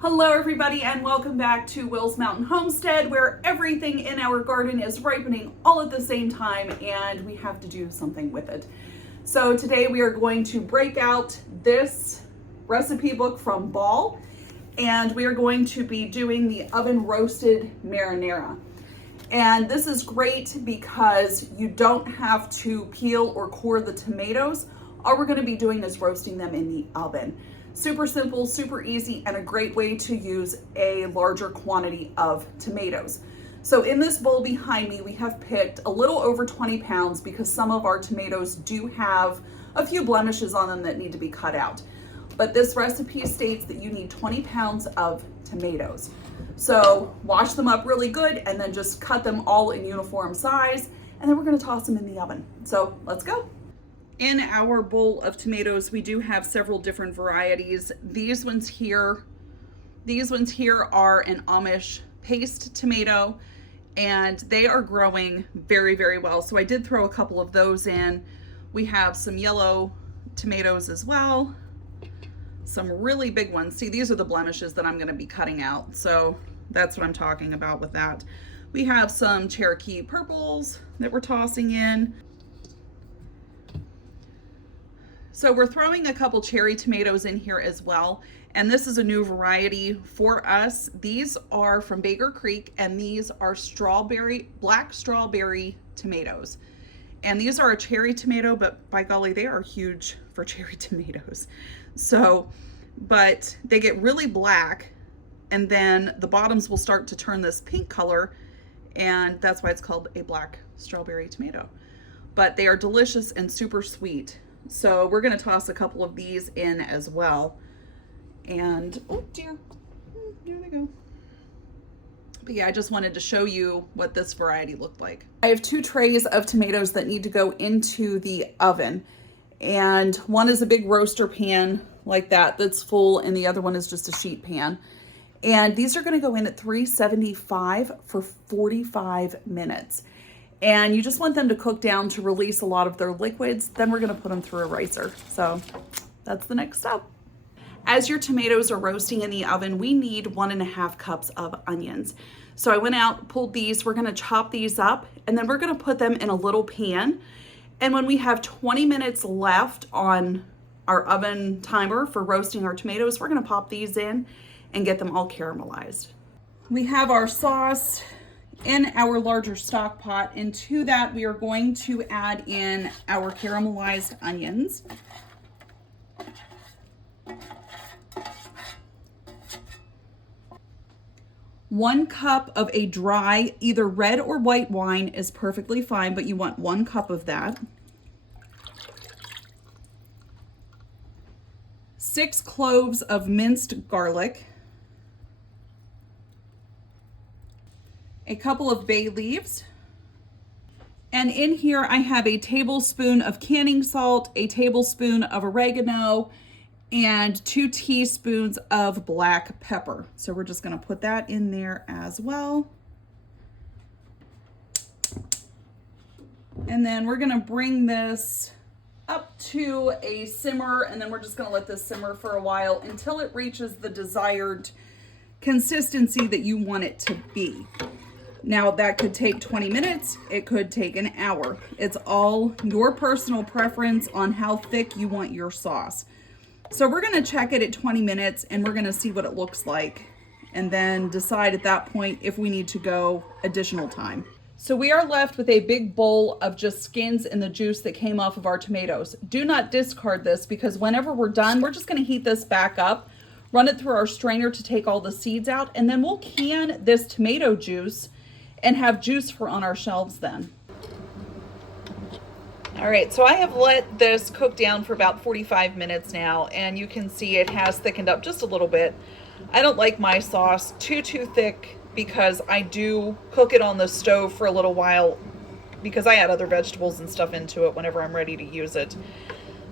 Hello everybody and welcome back to Will's Mountain Homestead, where everything in our garden is ripening all at the same time and we have to do something with it. So today we are going to break out this recipe book from Ball and we are going to be doing the oven roasted marinara. And this is great because you don't have to peel or core the tomatoes. All we're going to be doing is roasting them in the oven. Super simple, super easy, and a great way to use a larger quantity of tomatoes. So in this bowl behind me, we have picked a little over 20 pounds because some of our tomatoes do have a few blemishes on them that need to be cut out. But this recipe states that you need 20 pounds of tomatoes. So wash them up really good and then just cut them all in uniform size. And then we're gonna toss them in the oven. So let's go. In our bowl of tomatoes, we do have several different varieties. These ones here are an Amish paste tomato, and they are growing very, very well. So I did throw a couple of those in. We have some yellow tomatoes as well, some really big ones. See, these are the blemishes that I'm gonna be cutting out. So that's what I'm talking about with that. We have some Cherokee purples that we're tossing in. So we're throwing a couple cherry tomatoes in here as well. And this is a new variety for us. These are from Baker Creek and these are black strawberry tomatoes. And these are a cherry tomato, but by golly, they are huge for cherry tomatoes. So, but they get really black and then the bottoms will start to turn this pink color, and that's why it's called a black strawberry tomato. But they are delicious and super sweet. So we're going to toss a couple of these in as well. And, oh dear, there they go. But yeah, I just wanted to show you what this variety looked like. I have 2 trays of tomatoes that need to go into the oven. And one is a big roaster pan like that that's full, and the other one is just a sheet pan. And these are going to go in at 375 for 45 minutes. And you just want them to cook down to release a lot of their liquids. Then we're gonna put them through a ricer. So that's the next step. As your tomatoes are roasting in the oven, we need 1.5 cups of onions. So I went out, pulled these, we're gonna chop these up, and then we're gonna put them in a little pan. And when we have 20 minutes left on our oven timer for roasting our tomatoes, we're gonna pop these in and get them all caramelized. We have our sauce in our larger stock pot, and to that we are going to add in our caramelized onions. One cup of a dry, either red or white wine is perfectly fine, but you want 1 cup of that. 6 cloves of minced garlic. A couple of bay leaves. And in here I have a tablespoon of canning salt, a tablespoon of oregano, and 2 teaspoons of black pepper. So we're just gonna put that in there as well. And then we're gonna bring this up to a simmer, and then we're just gonna let this simmer for a while until it reaches the desired consistency that you want it to be. Now that could take 20 minutes, it could take an hour. It's all your personal preference on how thick you want your sauce. So we're gonna check it at 20 minutes and we're gonna see what it looks like and then decide at that point if we need to go additional time. So we are left with a big bowl of just skins and the juice that came off of our tomatoes. Do not discard this because whenever we're done, we're just gonna heat this back up, run it through our strainer to take all the seeds out, and then we'll can this tomato juice and have juice for on our shelves then. All right, so I have let this cook down for about 45 minutes now, and you can see it has thickened up just a little bit. I don't like my sauce too thick because I do cook it on the stove for a little while because I add other vegetables and stuff into it whenever I'm ready to use it.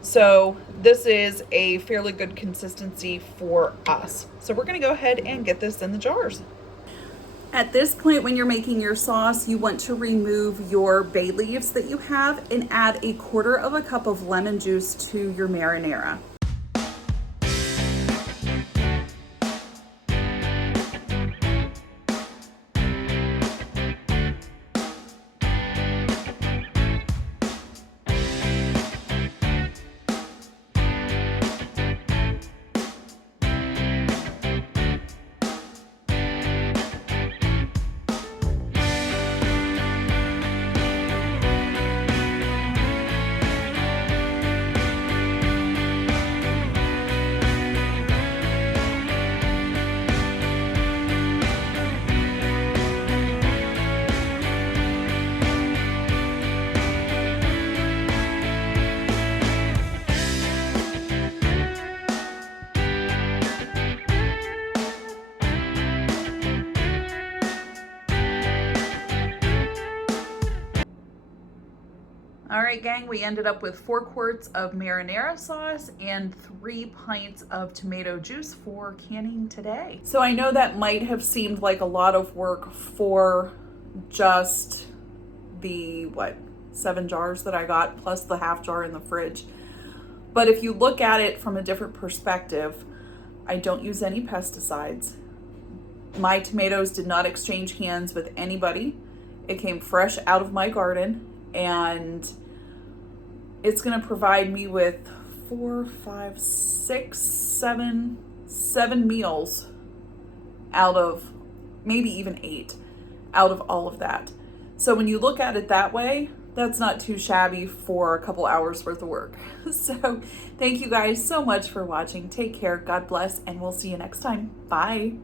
So this is a fairly good consistency for us. So we're gonna go ahead and get this in the jars. At this point, when you're making your sauce, you want to remove your bay leaves that you have and add 1/4 cup of lemon juice to your marinara. right, gang, we ended up with 4 quarts of marinara sauce and 3 pints of tomato juice for canning today. So I know that might have seemed like a lot of work for just the, 7 jars that I got, plus the half jar in the fridge. But if you look at it from a different perspective, I don't use any pesticides. My tomatoes did not exchange hands with anybody. It came fresh out of my garden, and it's going to provide me with 4, 5, 6, 7 meals out of maybe even 8 out of all of that. So when you look at it that way, that's not too shabby for a couple hours worth of work. So thank you guys so much for watching. Take care, God bless, and we'll see you next time. Bye.